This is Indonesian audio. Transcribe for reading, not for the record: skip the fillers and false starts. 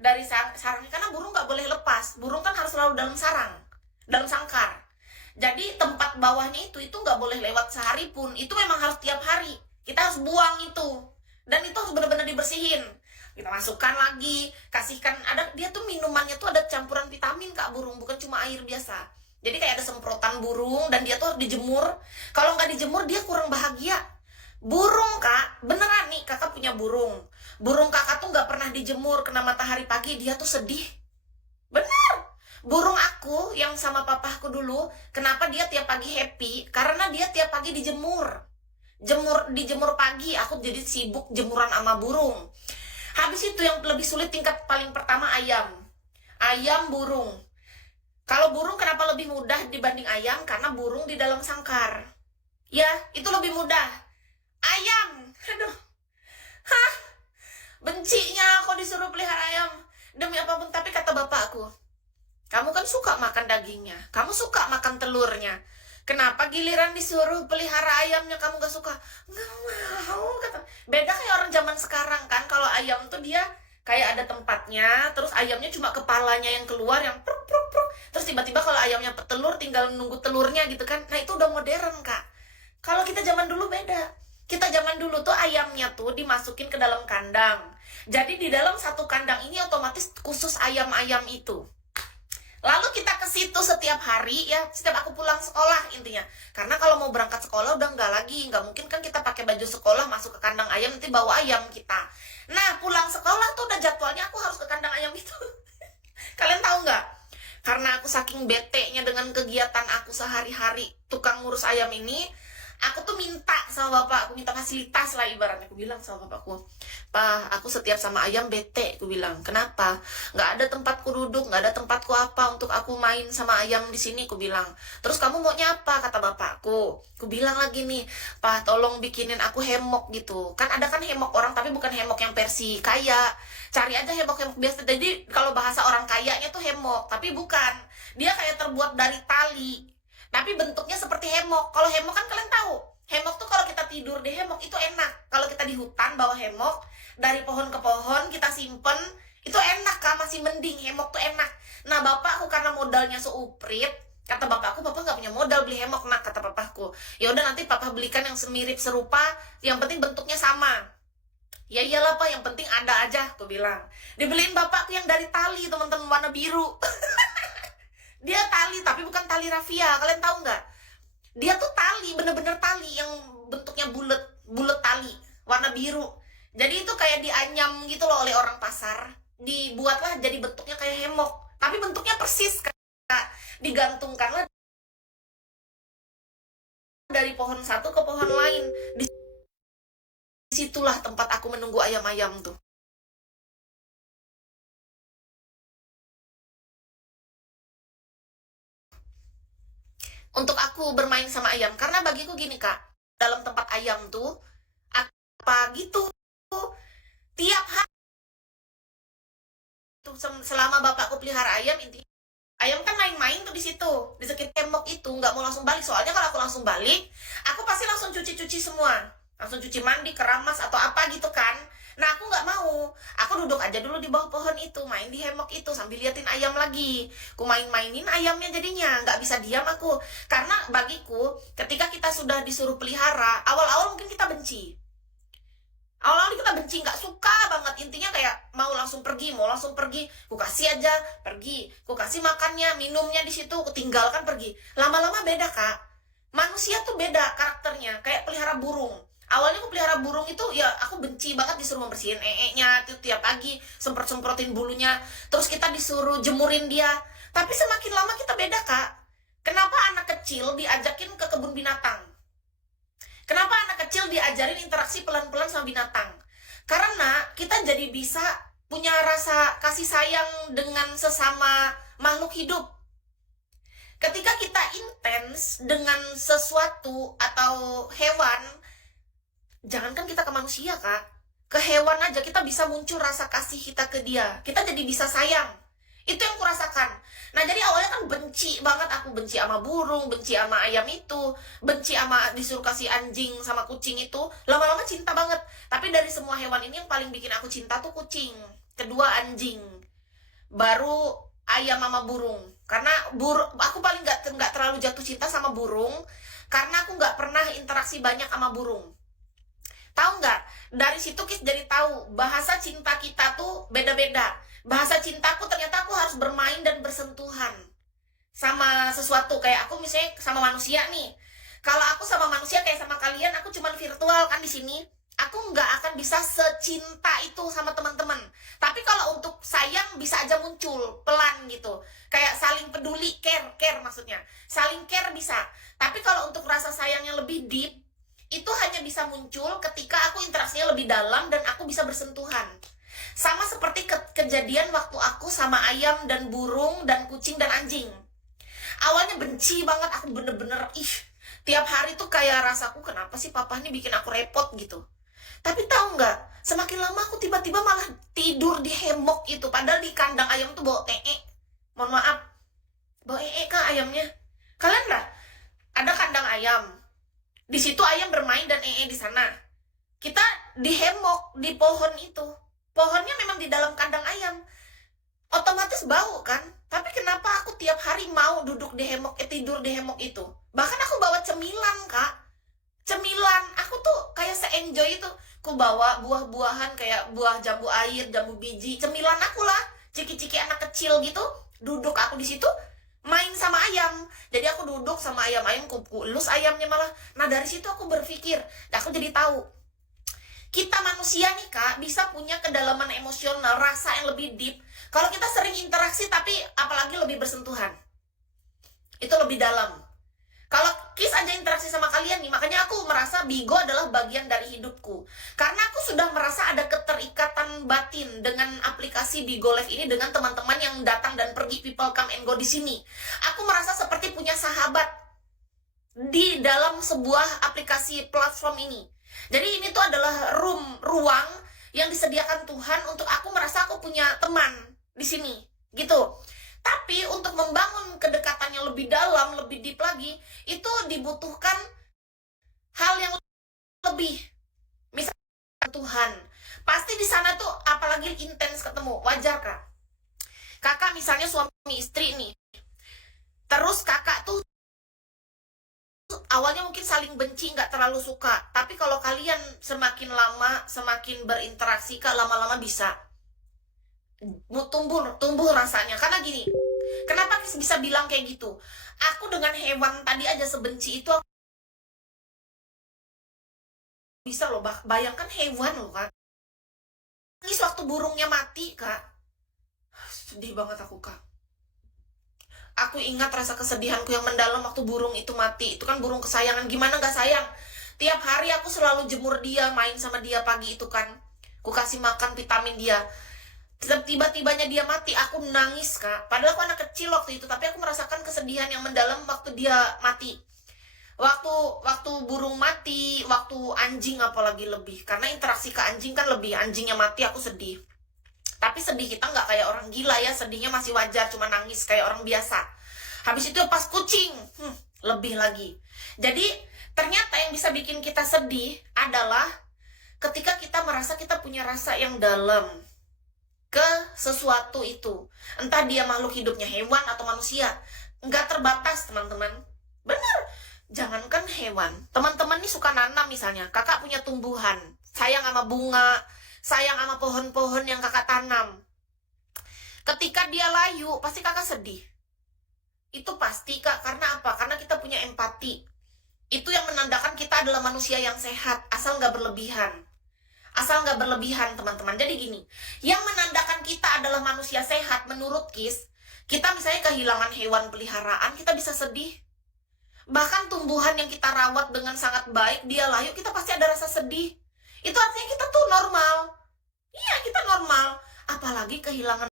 dari sarangnya, karena burung nggak boleh lepas. Burung kan harus selalu dalam sarang, dalam sangkar. Jadi tempat bawahnya itu nggak boleh lewat sehari pun. Itu memang harus tiap hari. Kita harus buang itu. Dan itu harus benar-benar dibersihin. Kita masukkan lagi, kasihkan, ada dia tuh minumannya tuh ada campuran vitamin Kak burung, bukan cuma air biasa. Jadi kayak ada semprotan burung dan dia tuh harus dijemur. Kalau nggak dijemur dia kurang bahagia. Burung Kak, beneran nih kakak punya burung. Burung kakak tuh nggak pernah dijemur kena matahari pagi, dia tuh sedih. Bener. Burung aku yang sama papaku dulu, kenapa dia tiap pagi happy? Karena dia tiap pagi dijemur. Dijemur pagi, aku jadi sibuk jemuran sama burung. Habis itu yang lebih sulit tingkat paling pertama ayam. Ayam burung. Kalau burung kenapa lebih mudah dibanding ayam? Karena burung di dalam sangkar. Ya, itu lebih mudah. Ayam. Aduh. Hah? Bencinya aku disuruh pelihara ayam. Demi apapun, tapi kata bapakku, kamu kan suka makan dagingnya, kamu suka makan telurnya. Kenapa giliran disuruh pelihara ayamnya kamu gak suka? Gak mau, kata. Beda kayak orang zaman sekarang kan, kalau ayam tuh dia kayak ada tempatnya, terus ayamnya cuma kepalanya yang keluar, yang pruk pruk pruk. Terus tiba-tiba kalau ayamnya petelur tinggal nunggu telurnya gitu kan. Nah itu udah modern Kak. Kalau kita zaman dulu beda. Kita zaman dulu tuh ayamnya tuh dimasukin ke dalam kandang. Jadi di dalam satu kandang ini otomatis khusus ayam-ayam itu. Lalu kita ke situ setiap hari ya, setiap aku pulang sekolah intinya. Karena kalau mau berangkat sekolah udah nggak mungkin kan kita pakai baju sekolah masuk ke kandang ayam nanti bawa ayam kita. Nah pulang sekolah tuh udah jadwalnya aku harus ke kandang ayam itu. Kalian tahu nggak? Karena aku saking bete-nya dengan kegiatan aku sehari-hari tukang ngurus ayam ini, aku tuh minta sama bapak, aku minta fasilitas lah ibaratnya. Aku bilang sama bapakku, Pak, aku setiap sama ayam bete. Aku bilang, kenapa? Nggak ada tempatku duduk, nggak ada tempatku apa untuk aku main sama ayam di sini. Aku bilang, terus kamu maunya apa? Kata bapakku. Aku bilang lagi nih, Pak, tolong bikinin aku hemok gitu. Kan ada kan hemok orang, tapi bukan hemok yang versi kaya. Cari aja hemok-hemok biasa. Jadi kalau bahasa orang kayanya tuh hemok, tapi bukan. Dia kayak terbuat dari tali. Tapi bentuknya seperti hemok. Kalau hemok kan kalian tahu, hemok tuh kalau kita tidur di hemok itu enak. Kalau kita di hutan bawa hemok dari pohon ke pohon kita simpen, itu enak Kak, masih mending hemok tuh enak. Nah bapakku karena modalnya seuprit, kata bapakku, bapak nggak punya modal beli hemok nak, kata bapakku. Ya udah nanti papa belikan yang semirip serupa, yang penting bentuknya sama. Ya iyalah Pak, yang penting ada aja, aku bilang. Dibeliin bapakku yang dari tali teman-teman, warna biru. Dia tali tapi bukan tali rafia, kalian tahu nggak? Dia tuh tali, bener-bener tali yang bentuknya bulat tali, warna biru. Jadi itu kayak dianyam gitu loh oleh orang pasar. Dibuatlah jadi bentuknya kayak hemok, tapi bentuknya persis Kak. Digantungkanlah dari pohon satu ke pohon lain. Disitulah tempat aku menunggu ayam-ayam tuh. Untuk aku bermain sama ayam, karena bagiku gini Kak, dalam tempat ayam tuh apa gitu, tiap hari tuh selama bapakku pelihara ayam, intinya ayam kan main-main tuh di situ, di sekitar tembok itu, nggak mau langsung balik. Soalnya kalau aku langsung balik, aku pasti langsung cuci-cuci semua, langsung cuci mandi, keramas atau apa gitu kan. Nah aku nggak mau, aku duduk aja dulu di bawah pohon itu, main di hemok itu sambil liatin ayam lagi. Aku main-mainin ayamnya, jadinya nggak bisa diam aku. Karena bagiku, ketika kita sudah disuruh pelihara, awal-awal mungkin kita benci. Awal-awal kita benci, nggak suka banget. Intinya kayak mau langsung pergi, ku kasih aja, pergi. Ku kasih makannya, minumnya di situ, ku tinggalkan pergi. Lama-lama beda Kak. Manusia tuh beda karakternya, kayak pelihara burung. Awalnya aku pelihara burung itu ya aku benci banget disuruh membersihin nya tiap pagi, semprot-semprotin bulunya, terus kita disuruh jemurin dia. Tapi semakin lama kita beda Kak. Kenapa anak kecil diajakin ke kebun binatang? Kenapa anak kecil diajarin interaksi pelan-pelan sama binatang? Karena kita jadi bisa punya rasa kasih sayang dengan sesama makhluk hidup. Ketika kita intens dengan sesuatu atau hewan, jangankan kita ke manusia Kak, ke hewan aja kita bisa muncul rasa kasih kita ke dia. Kita jadi bisa sayang. Itu yang kurasakan. Nah jadi awalnya kan benci banget, aku benci sama burung, benci sama ayam itu, benci sama disuruh kasih anjing sama kucing itu. Lama-lama cinta banget. Tapi dari semua hewan ini yang paling bikin aku cinta tuh kucing. kedua anjing, baru ayam sama burung. Karena aku paling nggak terlalu jatuh cinta sama burung, karena aku nggak pernah interaksi banyak sama burung. Tahu nggak? Dari situ kita jadi tahu bahasa cinta kita tuh beda-beda. Bahasa cintaku ternyata aku harus bermain dan bersentuhan sama sesuatu. Kayak aku misalnya sama manusia nih. Kalau aku sama manusia kayak sama kalian, aku cuman virtual kan di sini. Aku nggak akan bisa secinta itu sama teman-teman. Tapi kalau untuk sayang bisa aja muncul pelan gitu. Kayak saling peduli, care maksudnya. Saling care bisa. Tapi kalau untuk rasa sayang yang lebih deep, itu hanya bisa muncul ketika aku interaksinya lebih dalam dan aku bisa bersentuhan. Sama seperti kejadian waktu aku sama ayam dan burung dan kucing dan anjing. Awalnya benci banget, aku bener-bener tiap hari tuh kayak rasaku, kenapa sih papa ini bikin aku repot gitu. Tapi tahu nggak, semakin lama aku tiba-tiba malah tidur di hemok itu. Padahal di kandang ayam tuh bau ee. Mohon maaf, bau ee kah ayamnya? Kalian lah, ada kandang ayam. Di situ ayam bermain dan ee di sana. Kita di hemok di pohon itu. Pohonnya memang di dalam kandang ayam. Otomatis bau kan? Tapi kenapa aku tiap hari mau duduk di hemok, tidur di hemok itu? Bahkan aku bawa cemilan, Kak. Cemilan, aku tuh kayak se-enjoy itu. Aku bawa buah-buahan kayak buah jambu air, jambu biji, cemilan aku lah. Ciki-ciki anak kecil gitu. Duduk aku di situ main sama ayam. Jadi aku duduk sama ayam-ayam, kulus ayamnya malah. Nah, dari situ aku berpikir, aku jadi tahu. Kita manusia nih, Kak, bisa punya kedalaman emosional, rasa yang lebih deep. Kalau kita sering interaksi tapi apalagi lebih bersentuhan. Itu lebih dalam. Kalau Kis aja interaksi sama kalian nih, makanya aku merasa Bigo adalah bagian dari hidupku. Karena aku sudah merasa ada keterikatan batin dengan aplikasi Bigo Live ini, dengan teman-teman yang datang dan pergi, people come and go di sini. Aku merasa seperti punya sahabat di dalam sebuah aplikasi platform ini. Jadi ini tuh adalah ruang yang disediakan Tuhan untuk aku merasa aku punya teman di sini, gitu. Tapi untuk membangun kedekatan yang lebih dalam, lebih deep lagi, itu dibutuhkan hal yang lebih. Misalnya Tuhan, pasti di sana tuh apalagi intens ketemu, wajar Kak. Kakak misalnya suami istri nih, terus kakak tuh awalnya mungkin saling benci, nggak terlalu suka. Tapi kalau kalian semakin lama, semakin berinteraksi, Kak, lama-lama bisa tumbuh rasanya. Karena gini, kenapa bisa bilang kayak gitu? Aku dengan hewan tadi aja sebenci itu, aku bisa loh, bayangkan hewan loh, Kak. Nangis waktu burungnya mati, Kak. Sedih banget aku, Kak. Aku ingat rasa kesedihanku yang mendalam waktu burung itu mati. Itu kan burung kesayangan, gimana gak sayang? Tiap hari aku selalu jemur dia, main sama dia pagi itu kan. Aku kasih makan vitamin dia. Tiba-tibanya dia mati, aku nangis, Kak. Padahal aku anak kecil waktu itu, tapi aku merasakan kesedihan yang mendalam waktu dia mati. Waktu burung mati, waktu anjing apalagi lebih. Karena interaksi ke anjing kan lebih. Anjingnya mati aku sedih. Tapi sedih kita nggak kayak orang gila ya, sedihnya masih wajar, cuma nangis kayak orang biasa. Habis itu pas kucing, lebih lagi. Jadi ternyata yang bisa bikin kita sedih adalah ketika kita merasa kita punya rasa yang dalam ke sesuatu itu. Entah dia makhluk hidupnya hewan atau manusia. Nggak terbatas, teman-teman. Bener. Jangankan hewan. Teman-teman nih suka nanam misalnya. Kakak punya tumbuhan. Sayang sama bunga. Sayang sama pohon-pohon yang kakak tanam. Ketika dia layu, pasti kakak sedih. Itu pasti, Kak. Karena apa? Karena kita punya empati. Itu yang menandakan kita adalah manusia yang sehat. Asal nggak berlebihan. Asal nggak berlebihan, teman-teman. Jadi gini, yang menandakan kita adalah manusia sehat menurut Kis, kita misalnya kehilangan hewan peliharaan, kita bisa sedih. Bahkan tumbuhan yang kita rawat dengan sangat baik, dia layu, kita pasti ada rasa sedih. Itu artinya kita tuh normal. Iya, kita normal. Apalagi kehilangan